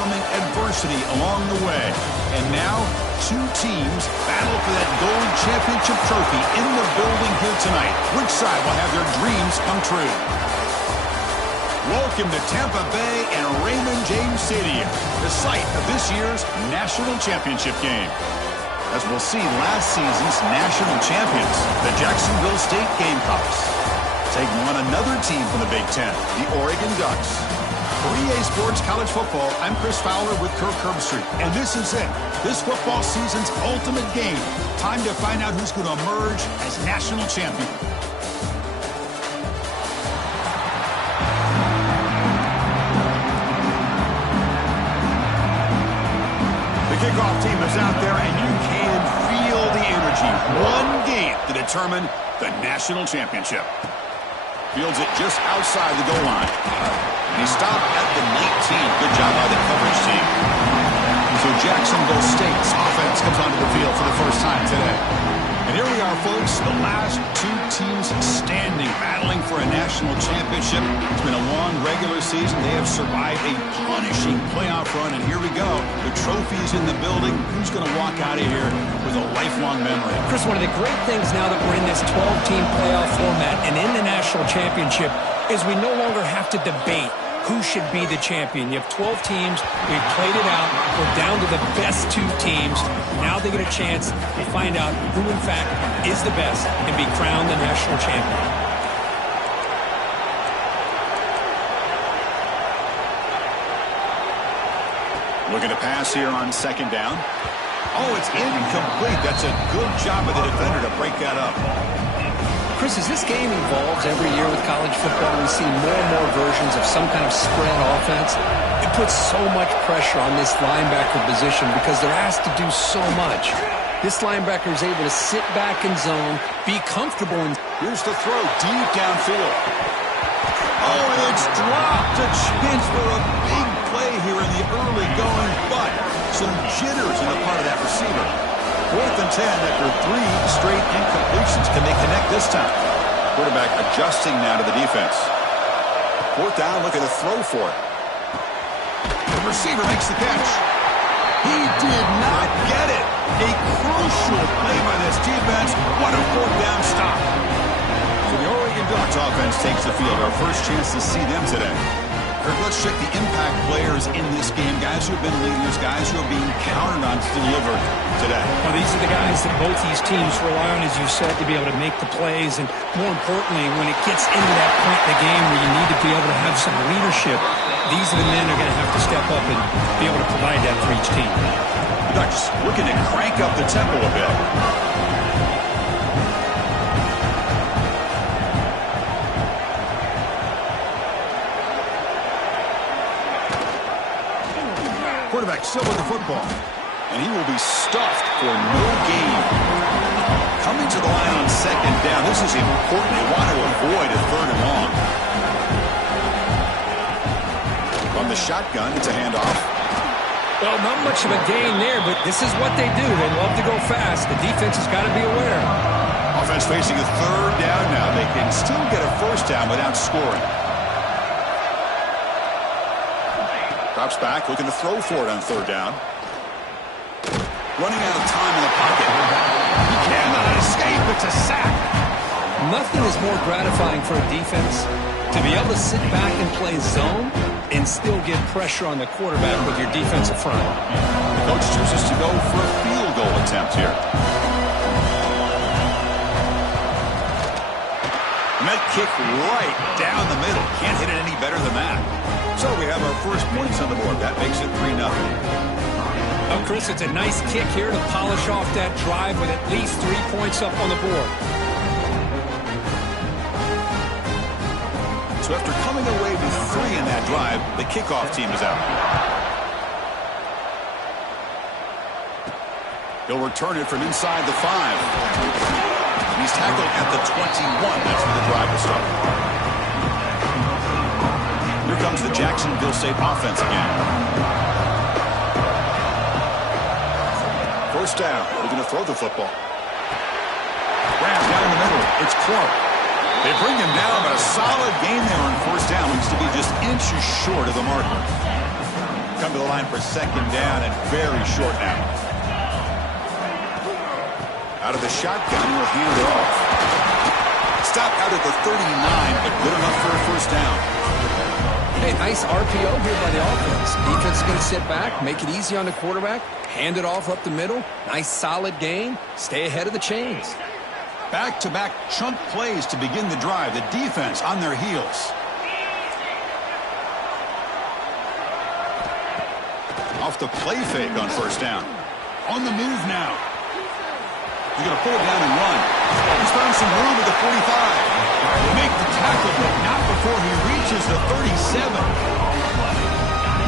overcoming adversity along the way. And now, two teams battle for that gold championship trophy in the building here tonight. Which side will have their dreams come true? Welcome to Tampa Bay and Raymond James Stadium, the site of this year's national championship game. As we'll see, last season's national champions, the Jacksonville State Gamecocks, taking on another team from the Big Ten, the Oregon Ducks. For EA Sports College Football, I'm Chris Fowler with Kirk Herbstreit, and this is it. This football season's ultimate game. Time to find out who's going to emerge as national champion. The kickoff team is out there, and you can feel the energy. One game to determine the national championship. Fields it just outside the goal line. And he stopped at the 19. Good job by the coverage team. So Jacksonville State's offense comes onto the field for the first time today. And here we are, folks, the last two teams standing, battling for a national championship. It's been a long regular season. They have survived a punishing playoff run, and here we go. The trophy's in the building. Who's going to walk out of here with a lifelong memory? Chris, one of the great things now that we're in this 12-team playoff format and in the national championship is we no longer have to debate who should be the champion. You have 12 teams. We've played it out. We're down to the best two teams. Now they get a chance to find out who, in fact, is the best and be crowned the national champion. Looking to pass here on second down. Oh, it's incomplete. That's a good job of the defender to break that up. Chris, as this game evolves every year with college football, we see more and more versions of some kind of spread offense. It puts so much pressure on this linebacker position because they're asked to do so much. This linebacker is able to sit back in zone, be comfortable. Here's the throw deep downfield. Oh, and it's dropped. A chance for a big play here in the early going, but some jitters on the part of that receiver. 4th and 10 after 3 straight incompletions. Can they connect this time? Quarterback adjusting now to the defense. 4th down, looking to throw for it. The receiver makes the catch. He did not get it. A crucial play by this defense. What a 4th down stop. So the Oregon Ducks offense takes the field. Our first chance to see them today. Kirk, let's check the impact players in this game. Guys who have been leaders, guys who are being counted on to deliver today. Well, these are the guys that both these teams rely on, as you said, to be able to make the plays. And more importantly, when it gets into that point in the game where you need to be able to have some leadership, these are the men who are going to have to step up and be able to provide that for each team. Ducks looking to crank up the tempo a bit. Quarterback still with the football. And he will be stuffed for no gain. Coming to the line on second down. This is important. They want to avoid a 3rd and long. From the shotgun, it's a handoff. Well, not much of a gain there, but this is what they do. They love to go fast. The defense has got to be aware. Offense facing a 3rd down now. They can still get a 1st down without scoring. Drops back, looking to throw for it on 3rd down. Running out of time in the pocket. He cannot escape. It's a sack. Nothing is more gratifying for a defense to be able to sit back and play zone and still get pressure on the quarterback with your defensive front. The coach chooses to go for a field goal attempt here. Met kick right down the middle. Can't hit it any better than that. So we have our first points on the board. That makes it 3-0. Well, Chris, it's a nice kick here to polish off that drive with at least 3 points up on the board. So after coming away with 3 in that drive, the kickoff team is out. He'll return it from inside the 5. He's tackled at the 21. That's where the drive will start. Here comes the Jacksonville State offense again. 1st down. We're going to throw the football. Grab down the middle. It's Clark. They bring him down, but a solid gain there on 1st down. Looks to be just inches short of the marker. come to the line for second down and very short now. Out of the shotgun, he'll hand it off. Stop out at the 39, but good enough for a first down. Hey, nice RPO here by the offense. Defense is going to sit back, make it easy on the quarterback, hand it off up the middle. Nice solid gain. Stay ahead of the chains. Back-to-back chunk plays to begin the drive. The defense on their heels. Off the play fake on first down. On the move now. He's going to pull it down and run. He's found some room at the 45. They make the tackle, but not before he reaches the 37.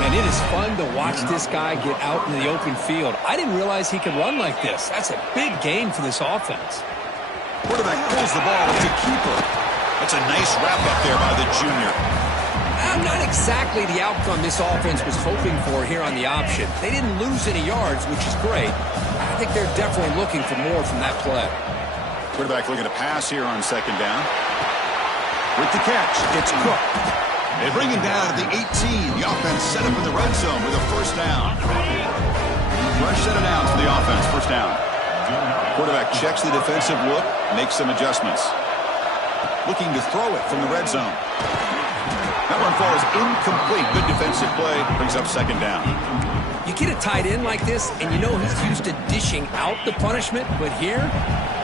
Man, it is fun to watch this guy get out in the open field. I didn't realize he could run like this. That's a big gain for this offense. Quarterback pulls the ball to keeper. That's a nice wrap-up there by the junior. Not exactly the outcome this offense was hoping for here on the option. They didn't lose any yards, which is great. I think they're definitely looking for more from that play. Quarterback looking to pass here on second down. With the catch, it's Cook. They bring him down to the 18. The offense set up in the red zone with a first down. Fresh set of downs for the offense, first down. Quarterback checks the defensive look, makes some adjustments. Looking to throw it from the red zone. That one falls incomplete. Good defensive play. Brings up second down. You get a tight end like this, and you know he's used to dishing out the punishment, but here,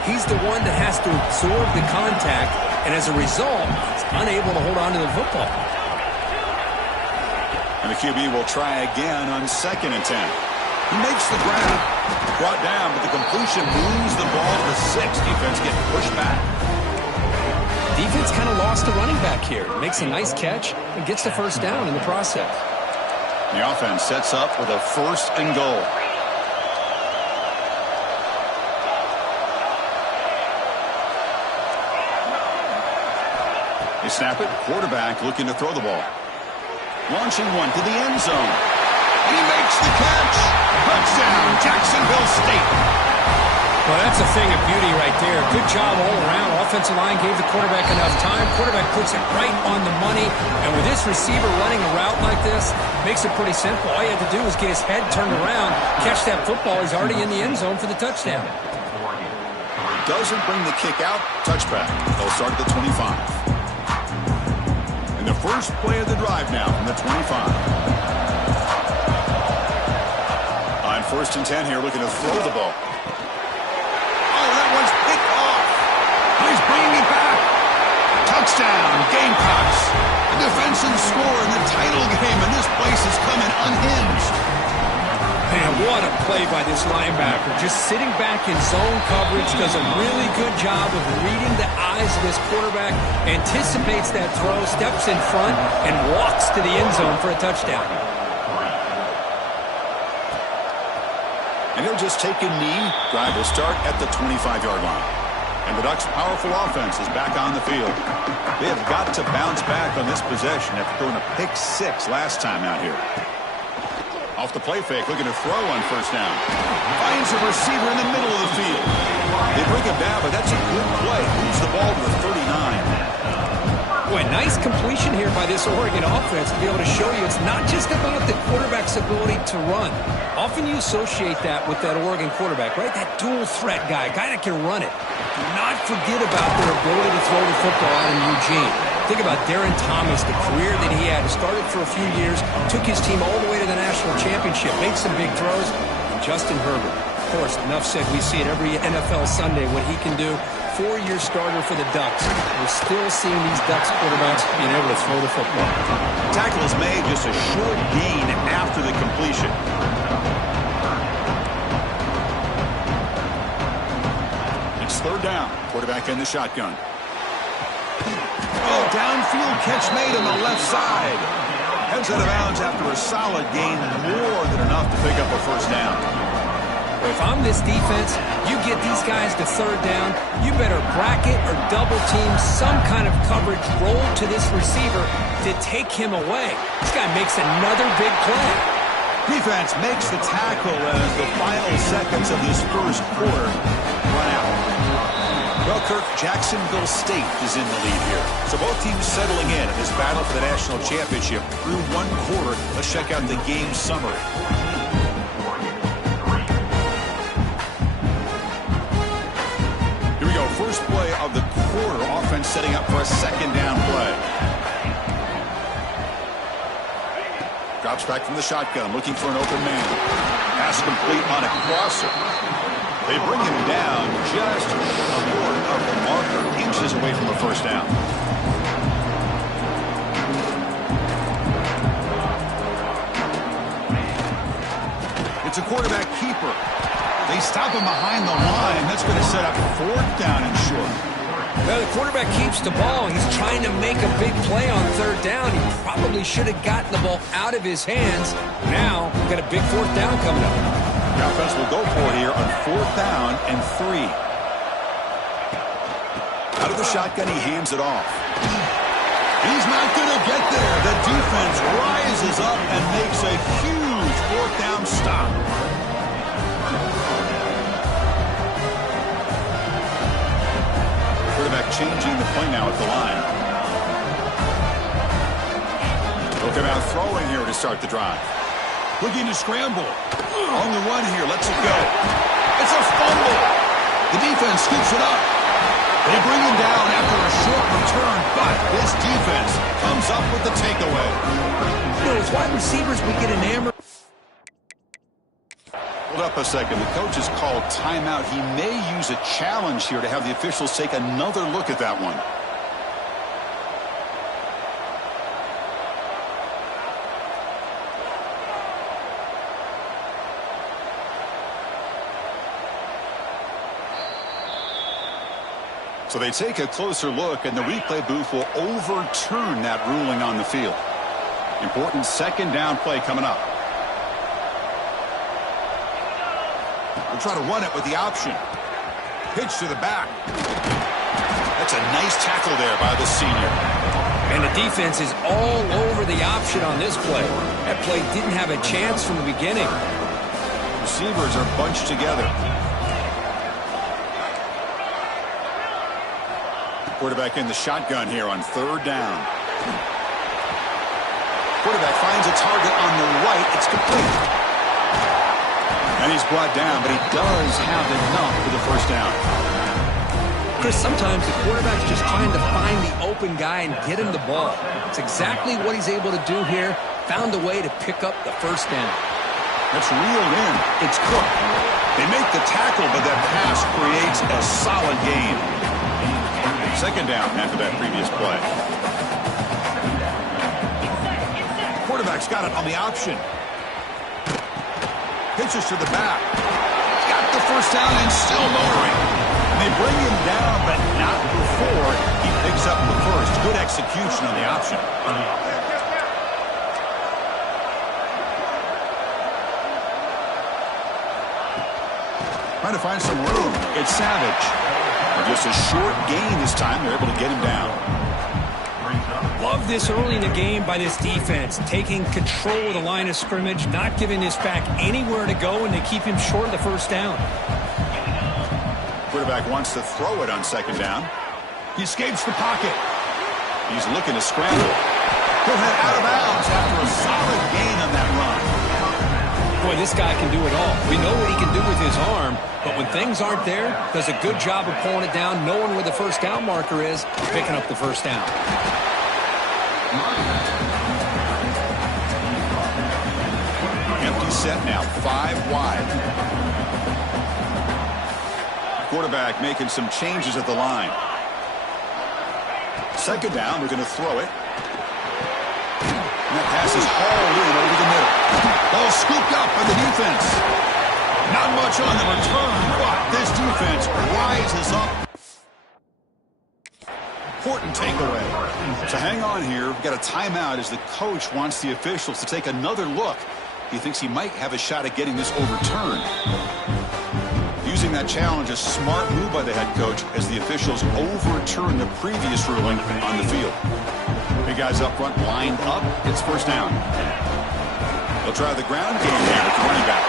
he's the one that has to absorb the contact, and as a result, he's unable to hold on to the football. And the QB will try again on second and 10. He makes the grab. Brought down, but the completion moves the ball to the 6. Defense getting pushed back. Defense kind of lost the running back here. Makes a nice catch and gets the first down in the process. The offense sets up with a first and goal. They snap it. Quarterback looking to throw the ball. Launching one to the end zone. And he makes the catch. Touchdown, Jacksonville State. Well, that's a thing of beauty right there. Good job all around. Offensive line gave the quarterback enough time. Quarterback puts it right on the money. And with this receiver running a route like this, makes it pretty simple. All you have to do is get his head turned around, catch that football. He's already in the end zone for the touchdown. Doesn't bring the kick out. Touchback. They'll start at the 25. And the first play of the drive now from the 25. On first and 10 here, looking to throw the ball. He's bringing it back. Touchdown, Gamecocks. The defensive score in the title game, and this place is coming unhinged. Man, what a play by this linebacker. Just sitting back in zone coverage, does a really good job of reading the eyes of this quarterback, anticipates that throw, steps in front, and walks to the end zone for a touchdown. And he'll just take a knee. Drive will start at the 25-yard line. And the Ducks' powerful offense is back on the field. They have got to bounce back on this possession after throwing a pick 6 last time out here. Off the play fake, looking to throw on first down. Finds a receiver in the middle of the field. They bring him down, but that's a good play. Moves the ball to the 39. Boy, nice completion here by this Oregon offense to be able to show you it's not just about the quarterback's ability to run. Often you associate that with that Oregon quarterback, right? That dual threat guy that can run it. Do not forget about their ability to throw the football out in Eugene. Think about Darren Thomas, the career that he had. Started for a few years, took his team all the way to the national championship, made some big throws. And Justin Herbert, of course, enough said, we see it every NFL Sunday what he can do. 4-year starter for the Ducks. We're still seeing these Ducks quarterbacks being able to throw the football. Tackle is made, just a short gain after the completion. It's third down. Quarterback in the shotgun. Oh, downfield catch made on the left side. Heads out of bounds after a solid gain, more than enough to pick up a first down. If I'm this defense, you get these guys to third down, you better bracket or double team some kind of coverage roll to this receiver to take him away. This guy makes another big play. Defense makes the tackle as the final seconds of this first quarter run out. Well, Kirk, Jacksonville State is in the lead here. So both teams settling in this battle for the national championship through one quarter. Let's check out the game summary. Here we go. First play of the quarter. Offense setting up for a second down play. Drops back from the shotgun, looking for an open man. Pass complete on a crosser. They bring him down just short of the marker, inches away from a first down. It's a quarterback keeper. They stop him behind the line. That's going to set up fourth down and short. Well, the quarterback keeps the ball. He's trying to make a big play on third down. He probably should have gotten the ball out of his hands. Now, we've got a big fourth down coming up. The offense will go for it here on fourth down and 3. Out of the shotgun, he hands it off. He's not going to get there. The defense rises up and makes a huge fourth down stop. Quarterback changing the play now at the line. They'll come out throwing here to start the drive. Looking to scramble. On the run here, lets it go. It's a fumble. The defense scoops it up. They bring him down after a short return, but this defense comes up with the takeaway. You know, as wide receivers, we get enamored. Hold up a second. The coach has called timeout. He may use a challenge here to have the officials take another look at that one. So they take a closer look, and the replay booth will overturn that ruling on the field. Important second down play coming up. We'll try to run it with the option. Pitch to the back. That's a nice tackle there by the senior. And the defense is all over the option on this play. That play didn't have a chance from the beginning. Receivers are bunched together. Quarterback in the shotgun here on third down. Quarterback finds a target on the right. It's complete. And he's brought down, but he does have enough for the first down. Chris, sometimes the quarterback's just trying to find the open guy and get him the ball. It's exactly what he's able to do here. Found a way to pick up the first down. That's reeled in. It's Cook. They make the tackle, but that pass creates a solid gain. Second down after that previous play. Quarterback's got it on the option. Pitches to the back. Got the first down and still motoring. And they bring him down, but not before he picks up the first. Good execution on the option. Trying to find some room. It's Savage. Just a short gain this time. They're able to get him down. Love this early in the game by this defense. Taking control of the line of scrimmage, not giving this back anywhere to go, and they keep him short of the first down. Quarterback wants to throw it on second down. He escapes the pocket. He's looking to scramble. He'll head out of bounds after a solid gain on that run. Boy, this guy can do it all. We know what he can do with his arm, but when things aren't there, does a good job of pulling it down, knowing where the first down marker is, picking up the first down. Empty set now, 5 wide. Quarterback making some changes at the line. Second down, they're going to throw it. And that pass is hauled in over the middle. Ball scooped up by the defense. Not much on the return, but this defense rises up. Important takeaway. So hang on here. We've got a timeout as the coach wants the officials to take another look. He thinks he might have a shot at getting this overturned. Using that challenge, a smart move by the head coach as the officials overturn the previous ruling on the field. Big guys up front lined up. It's first down. They'll try the ground game here with the running back.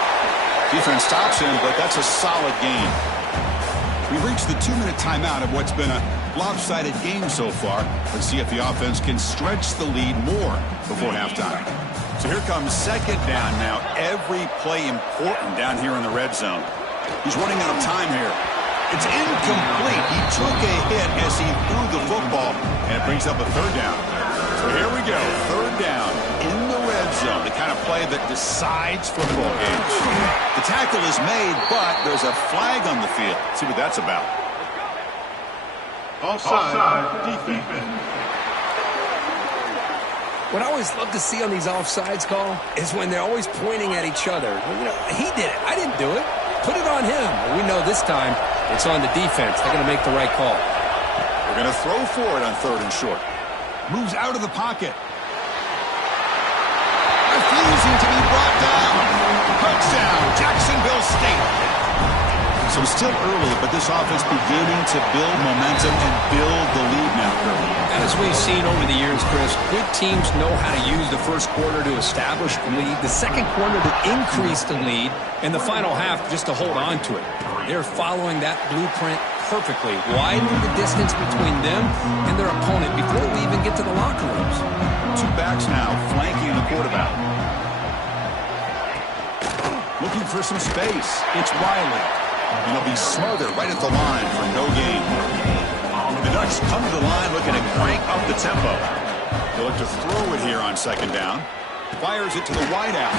Defense stops him, but that's a solid gain. We've reached the 2-minute timeout of what's been a lopsided game so far. Let's see if the offense can stretch the lead more before halftime. So here comes second down now. Every play important down here in the red zone. He's running out of time here. It's incomplete. He took a hit as he threw the football, and it brings up a third down. So here we go. Third down in the red zone. The kind of play that decides football games. The tackle is made, but there's a flag on the field. Let's see what that's about. Offside defense. What I always love to see on these offsides call is when they're always pointing at each other. You know, he did it. I didn't do it. Put it on him. We know this time it's on the defense. They're going to make the right call. We're going to throw for it on third and short. Moves out of the pocket. Refusing to be brought down. Touchdown, Jacksonville State. So still early, but this offense beginning to build momentum and build the lead now, Curly. As we've seen over the years, Chris, good teams know how to use the first quarter to establish the lead, the second quarter to increase the lead, and the final half just to hold on to it. They're following that blueprint perfectly, widening the distance between them and their opponent before we even get to the locker rooms. Two backs now flanking the quarterback. Looking for some space. It's Riley. And he'll be smothered right at the line for no gain. The Ducks come to the line looking to crank up the tempo. They'll look to throw it here on second down. Fires it to the wideout.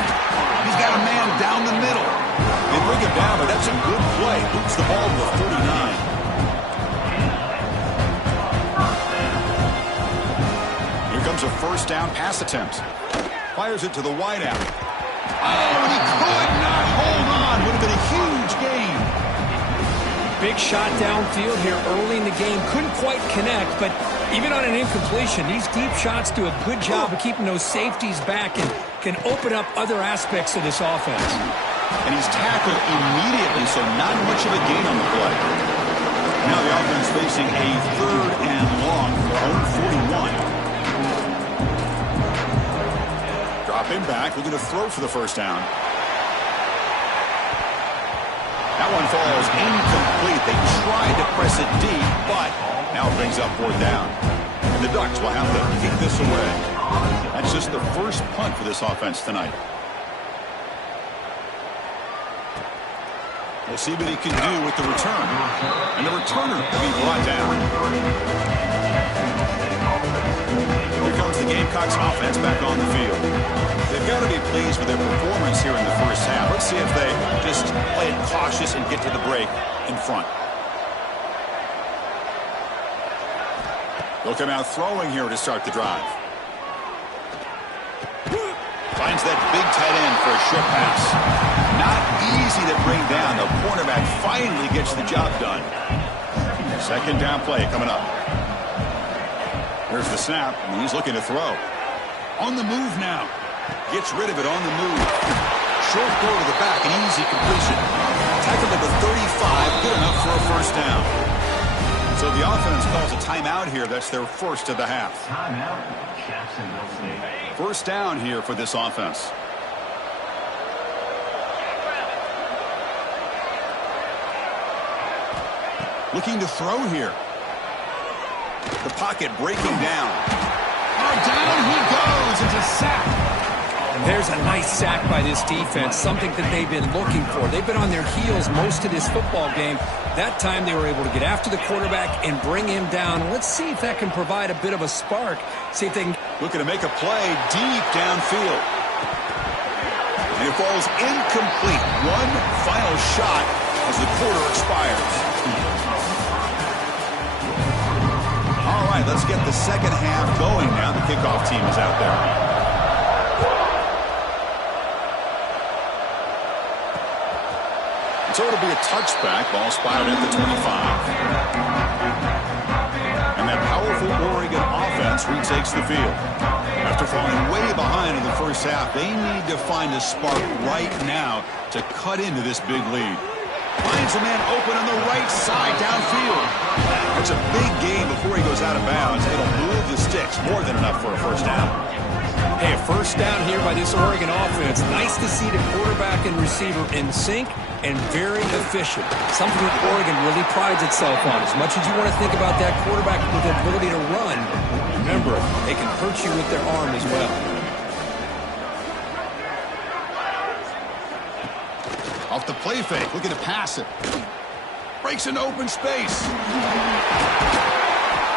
He's got a man down the middle. They bring him down, but that's a good play. Boots the ball to the 39. Here comes a first down pass attempt. Fires it to the wideout. Oh, and he could not hold on. Would have been a huge gain. Big shot downfield here early in the game. Couldn't quite connect, but even on an incompletion, these deep shots do a good job of keeping those safeties back and can open up other aspects of this offense. And he's tackled immediately, so not much of a gain on the play. Now the offense facing a third and long for own 41. Dropping back, looking to throw for the first down. That one falls incomplete. They tried to press it deep, but now it brings up fourth down. And the Ducks will have to kick this away. That's just the first punt for this offense tonight. We'll see what he can do with the return. And the returner will be brought down. Here comes the Gamecocks offense back on the field. They've got to be pleased with their performance here in the first half. Let's see if they just play it cautious and get to the break in front. They'll come out throwing here to start the drive. Finds that big tight end for a short pass. Not easy to bring down. The cornerback finally gets the job done. Second down play coming up. Here's the snap, and he's looking to throw. On the move now. Gets rid of it on the move. Short throw to the back, an easy completion. Tackled at the 35, good enough for a first down. So the offense calls a timeout here. That's their first of the half. First down here for this offense. Looking to throw here. The pocket breaking down. Oh, down he goes. It's a sack. And there's a nice sack by this defense, something that they've been looking for. They've been on their heels most of this football game. That time they were able to get after the quarterback and bring him down. Let's see if that can provide a bit of a spark. See if they can... Looking to make a play deep downfield. And it falls incomplete. One final shot as the quarter expires. All right, let's get the second half going now. The kickoff team is out there. So it'll be a touchback. Ball spotted at the 25. And that powerful Oregon offense retakes the field. After falling way behind in the first half, they need to find a spark right now to cut into this big lead. Finds a man open on the right side downfield. That's a big gain before he goes out of bounds. It'll move the sticks more than enough for a first down. Hey, a first down here by this Oregon offense. Nice to see the quarterback and receiver in sync and very efficient. Something that Oregon really prides itself on. As much as you want to think about that quarterback with the ability to run, remember, they can hurt you with their arm as well. Off the play fake, looking to pass it. Breaks into open space.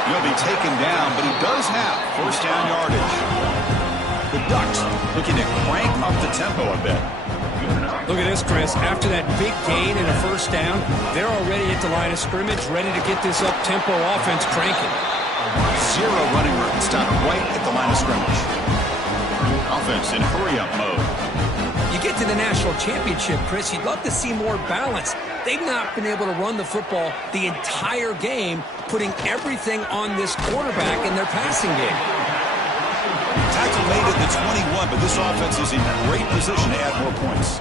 He'll be taken down, but he does have first down yardage. The Ducks looking to crank up the tempo a bit. Look at this, Chris. After that big gain and a first down, they're already at the line of scrimmage, ready to get this up-tempo offense cranking. Zero running room. Stop right at the line of scrimmage. Offense in hurry-up mode. You get to the national championship, Chris, you'd love to see more balance. They've not been able to run the football the entire game, putting everything on this quarterback in their passing game. Tackle made at the 21, but this offense is in great position to add more points.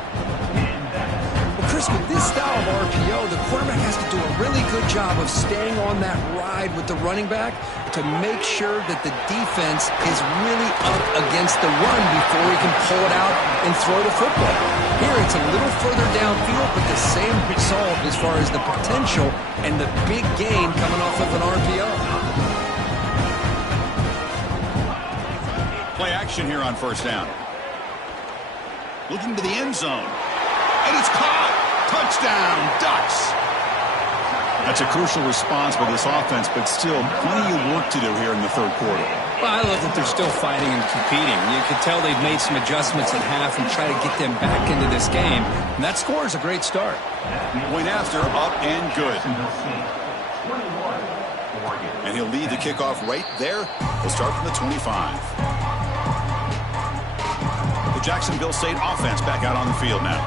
Well, Chris, with this style of RPO, the quarterback has to do a really good job of staying on that ride with the running back to make sure that the defense is really up against the run before he can pull it out and throw the football. Here, it's a little further downfield, but the same result as far as the potential and the big gain coming off of an RPO. Play action here on first down. Looking to the end zone. And it's caught. Touchdown, Ducks. That's a crucial response by this offense, but still plenty of work to do here in the third quarter. Well, I love that they're still fighting and competing. You can tell they've made some adjustments at half and try to get them back into this game. And that score is a great start. Point after, up and good. And he'll lead the kickoff right there. He'll start from the 25. The Jacksonville State offense back out on the field now.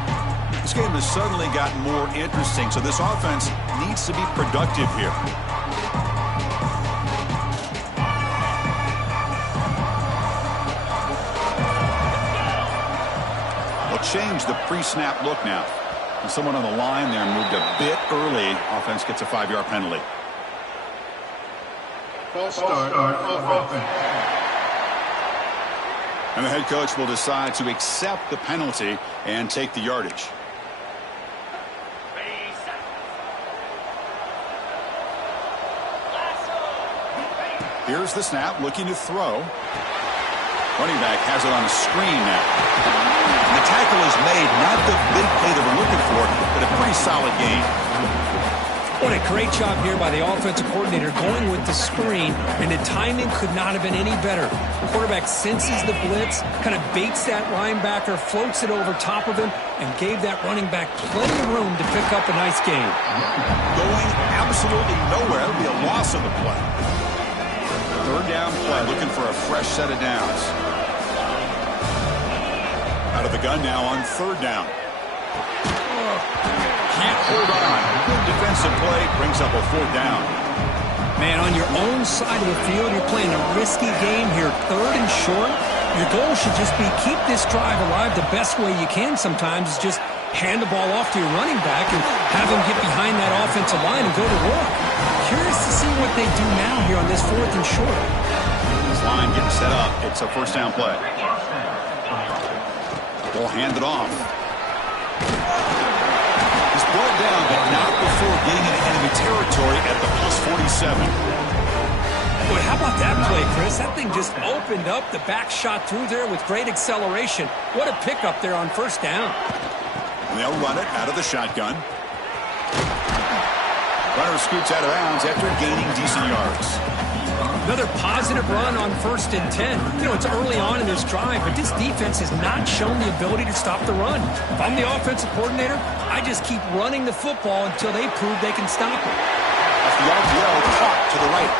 This game has suddenly gotten more interesting, so this offense needs to be productive here. They'll change the pre-snap look now. And someone on the line there moved a bit early. Offense gets a 5-yard penalty. False start offense. And the head coach will decide to accept the penalty and take the yardage. Here's the snap, looking to throw. Running back has it on a screen now. The tackle is made, not the big play that we're looking for, but a pretty solid gain. What a great job here by the offensive coordinator going with the screen, and the timing could not have been any better. The quarterback senses the blitz, kind of baits that linebacker, floats it over top of him, and gave that running back plenty of room to pick up a nice gain. Going absolutely nowhere. That'll be a loss of the play. Third down play, looking for a fresh set of downs. Out of the gun now on third down. Can't hold on. Good defensive play brings up a fourth down. Man, on your own side of the field, you're playing a risky game here. Third and short. Your goal should just be keep this drive alive the best way you can sometimes is just hand the ball off to your running back and have him get behind that offensive line and go to work. Curious to see what they do now here on this fourth and short. This line getting set up. It's a first down play. We'll hand it off. He's brought down, but not before getting into enemy territory at the +47. Boy, how about that play, Chris? That thing just opened up. The back shot through there with great acceleration. What a pickup there on first down. And they'll run it out of the shotgun. Runner scoots out of bounds after gaining decent yards. Another positive run on 1st and 10. You know, it's early on in this drive, but this defense has not shown the ability to stop the run. If I'm the offensive coordinator, I just keep running the football until they prove they can stop it. That's the RPO caught to the right.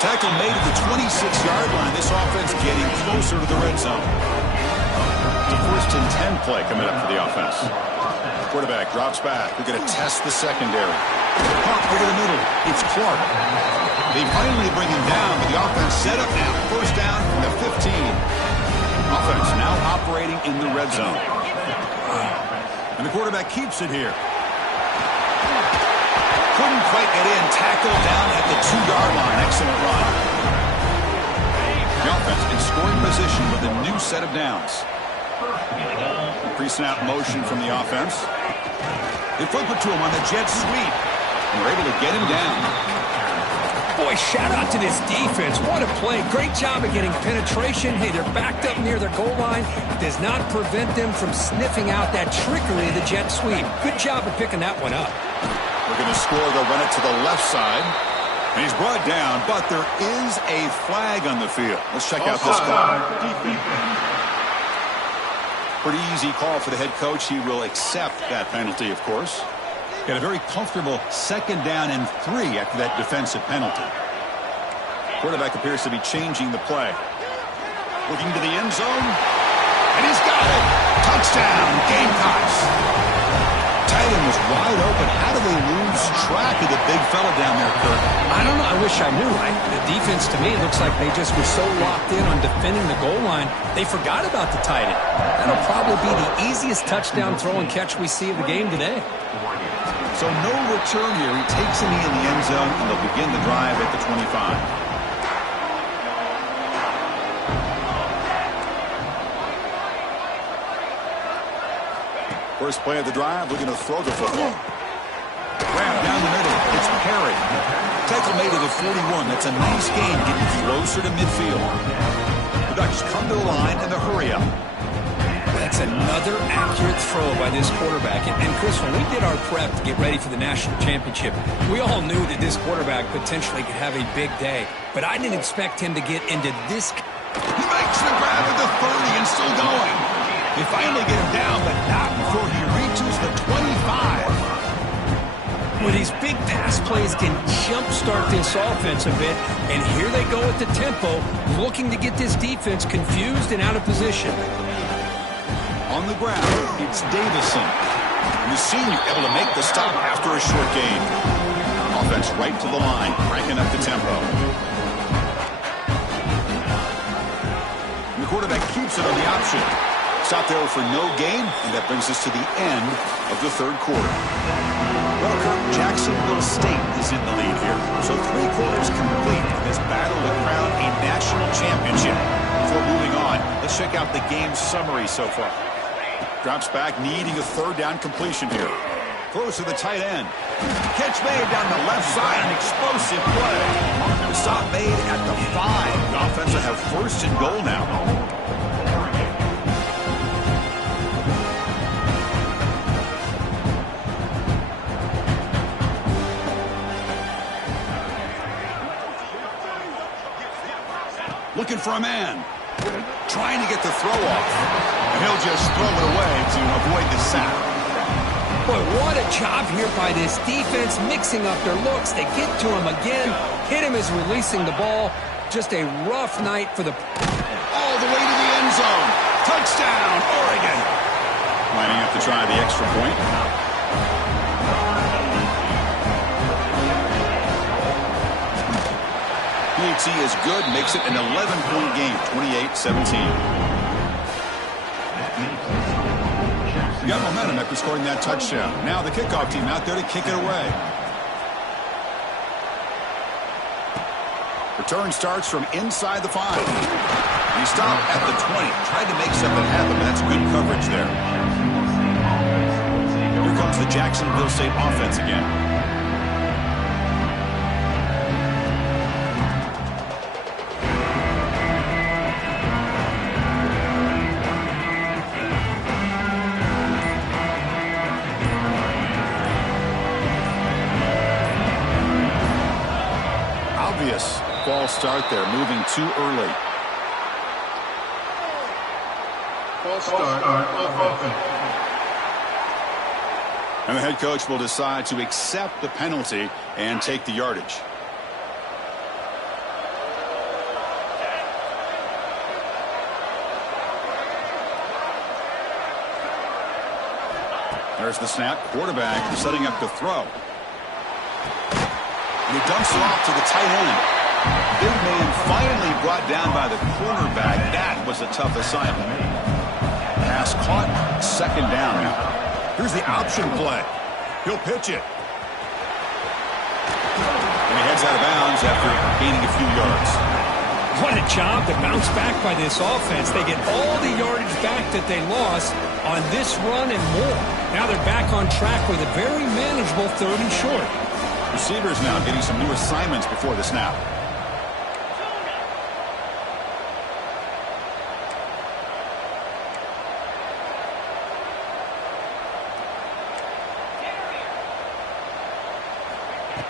Tackle made at the 26-yard line. This offense getting closer to the red zone. It's a 1st and 10 play coming up for the offense. Quarterback drops back. We're going to test the secondary. Pump over the middle. It's Clark. They finally bring him down, but the offense set up now. First down from the 15. Offense now operating in the red zone. And the quarterback keeps it here. Couldn't quite get in. Tackle down at the 2-yard line. Excellent run. The offense in scoring position with a new set of downs. Pre-snap motion from the offense. They flip it to him on the jet sweep. And we're able to get him down. Boy, shout out to this defense. What a play. Great job of getting penetration. Hey, they're backed up near their goal line. Does not prevent them from sniffing out that trickery of the jet sweep. Good job of picking that one up. We're going to score. They'll run it to the left side. And he's brought down, but there is a flag on the field. Let's check out this call. Pretty easy call for the head coach. He will accept that penalty, of course. Got a very comfortable 2nd down and 3 after that defensive penalty. Quarterback appears to be changing the play. Looking to the end zone. And he's got it. Touchdown, Gamecocks. Tight end was wide open. How do they lose track of the big fella down there, Kurt? I don't know. I wish I knew. The defense, to me, looks like they just were so locked in on defending the goal line, they forgot about the tight end. That'll probably be the easiest touchdown throw and catch we see of the game today. So no return here. He takes a knee in the end zone, and they'll begin the drive at the 25. First play of the drive, looking to throw the football. Grab down the middle. It's Perry. Tackle made at the 41. That's a nice gain, getting closer to midfield. The Ducks come to the line in the hurry-up. That's another accurate throw by this quarterback. And Chris, when we did our prep to get ready for the national championship, we all knew that this quarterback potentially could have a big day. But I didn't expect him to get into this. He makes the grab at the 30 and still going. They finally get him down, but not before he reaches the 25. Well, these big pass plays can jumpstart this offense a bit, and here they go at the tempo, looking to get this defense confused and out of position. On the ground, it's Davison. And the senior able to make the stop after a short gain. Offense right to the line, cranking up the tempo. And the quarterback keeps it on the option. Stop there for no gain, and that brings us to the end of the 3rd quarter. Well, Kurt, Jacksonville State is in the lead here. So 3 quarters complete in this battle to crown a national championship. Before moving on, let's check out the game summary so far. Drops back, needing a 3rd down completion here. Throws to the tight end. Catch made down the left side, an explosive play. The stop made at the 5. The offense will have 1st and goal now. Looking for a man. Trying to get the throw off. And he'll just throw it away to avoid the sack. Boy, what a job here by this defense, mixing up their looks. They get to him again. Hit him as releasing the ball. Just a rough night for the... All the way to the end zone. Touchdown, Oregon. Lining up to try the extra point. PAT is good, makes it an 11-point game, 28-17. We got momentum after scoring that touchdown. Now the kickoff team out there to kick it away. Return starts from inside the 5. He stopped at the 20. Tried to make something happen, but that's good coverage there. Here comes the Jacksonville State offense again. False start there, moving too early. False start on offense. And the head coach will decide to accept the penalty and take the yardage. There's the snap. Quarterback setting up to throw. And he dumps it off to the tight end. Big man finally brought down by the cornerback. That was a tough assignment. Pass caught, 2nd down. Here's the option play. He'll pitch it. And he heads out of bounds after gaining a few yards. What a job to bounce back by this offense. They get all the yardage back that they lost on this run and more. Now they're back on track with a very manageable 3rd and short. Receivers now getting some new assignments before the snap.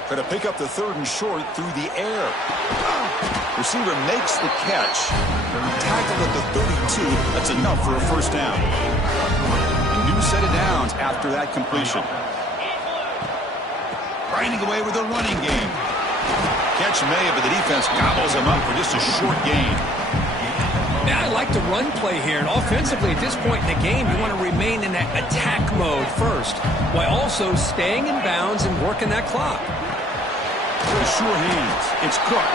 Going to pick up the 3rd and short through the air. Receiver makes the catch. Tackled at the 32. That's enough for a first down. A new set of downs after that completion. Grinding away with a running game. Catch made, but the defense gobbles him up for just a short gain. Now I like the run play here, and offensively at this point in the game, you want to remain in that attack mode first, while also staying in bounds and working that clock. With sure hands, it's Cook.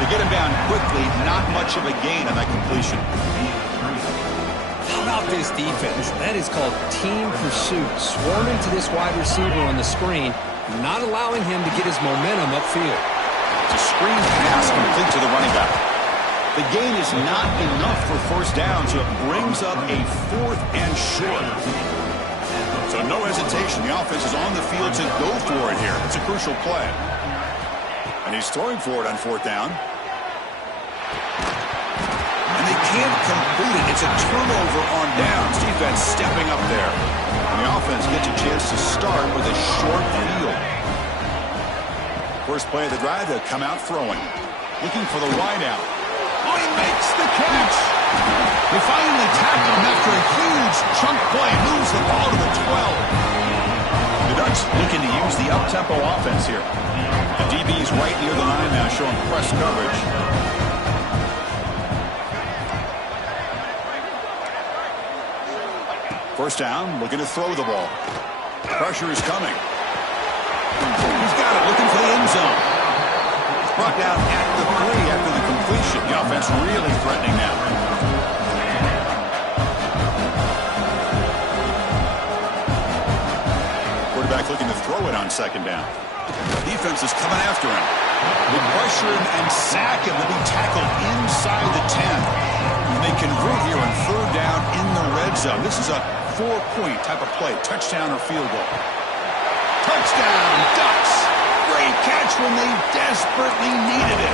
They get him down quickly, not much of a gain on that completion. How about this defense? That is called team pursuit. Swarming to this wide receiver on the screen, not allowing him to get his momentum upfield. It's a screen pass complete to the running back. The gain is not enough for first down, so it brings up a 4th and short. So no hesitation. The offense is on the field to go for it here. It's a crucial play. And he's throwing for it on 4th down. And they can't complete it. It's a turnover on downs. Defense stepping up there. And the offense gets a chance to start with a short field. First play of the drive, they'll come out throwing. Looking for the wideout. Oh, he makes the catch. They finally tackle him after a huge chunk play. Moves the ball to the 12. The Ducks looking to use the up-tempo offense here. The DB's right near the line now, showing press coverage. First down, looking to throw the ball. Pressure is coming. He's got it, looking for the end zone. Brought down at the 3 after the completion. The offense really threatening now. Quarterback looking to throw it on 2nd down. Defense is coming after him. They pressure him and sack him. They'll be tackled inside the 10. And they convert here on 3rd down in the red zone. This is a 4-point type of play. Touchdown or field goal. Touchdown, Ducks. Great catch when they desperately needed it.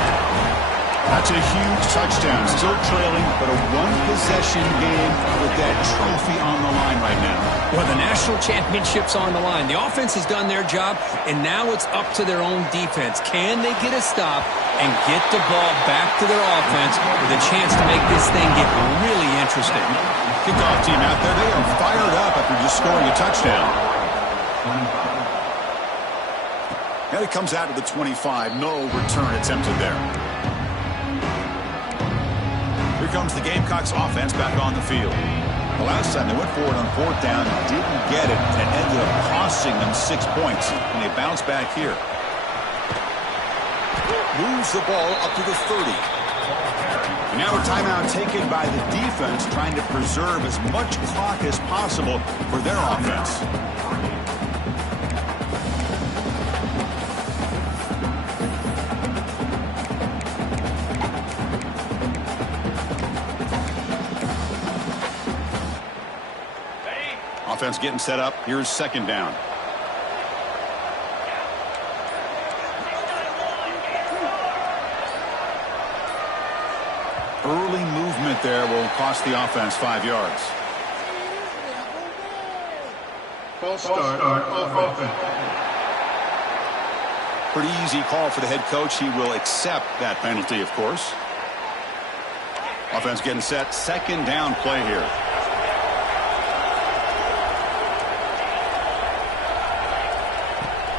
That's a huge touchdown. Still trailing, but a 1-possession game with that trophy on the line right now. Well, the national championship's on the line. The offense has done their job, and now it's up to their own defense. Can they get a stop and get the ball back to their offense with a chance to make this thing get really interesting? Kickoff team out there. They are fired up after just scoring a touchdown. And it comes out to the 25. No return attempted there. Here comes the Gamecocks offense back on the field. The last time they went forward on 4th down, didn't get it, and it ended up costing them 6 points. And they bounce back here. Moves the ball up to the 30. And now a timeout taken by the defense, trying to preserve as much clock as possible for their offense. Offense getting set up. Here's 2nd down. Early movement there will cost the offense 5 yards. False start off offense. Pretty easy call for the head coach. He will accept that penalty, of course. Offense getting set. 2nd down play here.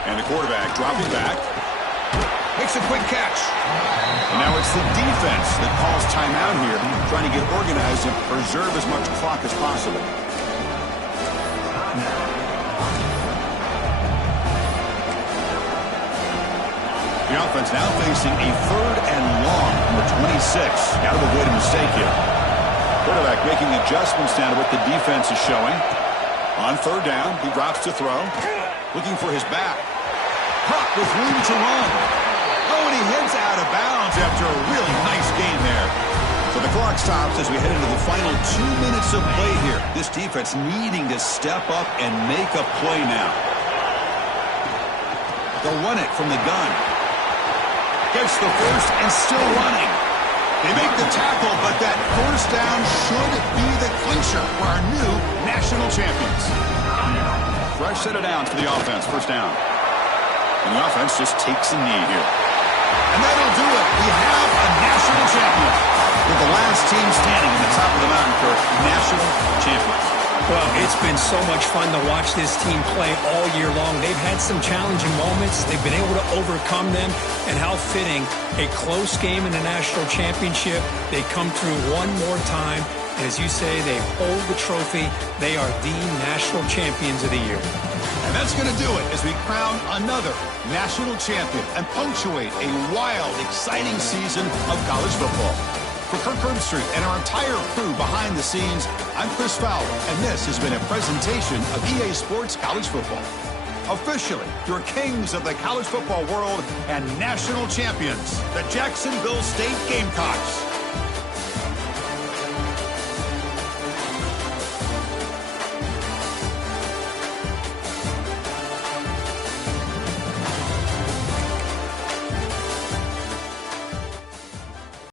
And the quarterback dropping back. Makes a quick catch. And now it's the defense that calls timeout here, trying to get organized and preserve as much clock as possible. The offense now facing a 3rd and long from the 26. Got to avoid a mistake here. Quarterback making adjustments now to what the defense is showing. On 3rd down, he drops to throw. Looking for his back. Puck with room to run. Oh, and he heads out of bounds. crowds after a really nice game there. So the clock stops as we head into the final 2 minutes of play here. This defense needing to step up and make a play now. They'll run it from the gun. Gets the first and still running. They make the tackle, but that first down should be the clincher for our new national champions. Fresh set of downs for the offense. First down. And the offense just takes a knee here. And that'll do it. We have a national champion. With the last team standing at the top of the mountain for national champions. Well, it's been so much fun to watch this team play all year long. They've had some challenging moments. They've been able to overcome them. And how fitting, a close game in the national championship. They come through one more time. And as you say, they hold the trophy. They are the national champions of the year. And that's going to do it as we crown another national champion and punctuate a wild, exciting season of college football. For Kirk Herbstreit and our entire crew behind the scenes, I'm Chris Fowler, and this has been a presentation of EA Sports College Football. Officially, your kings of the college football world and national champions, the Jacksonville State Gamecocks.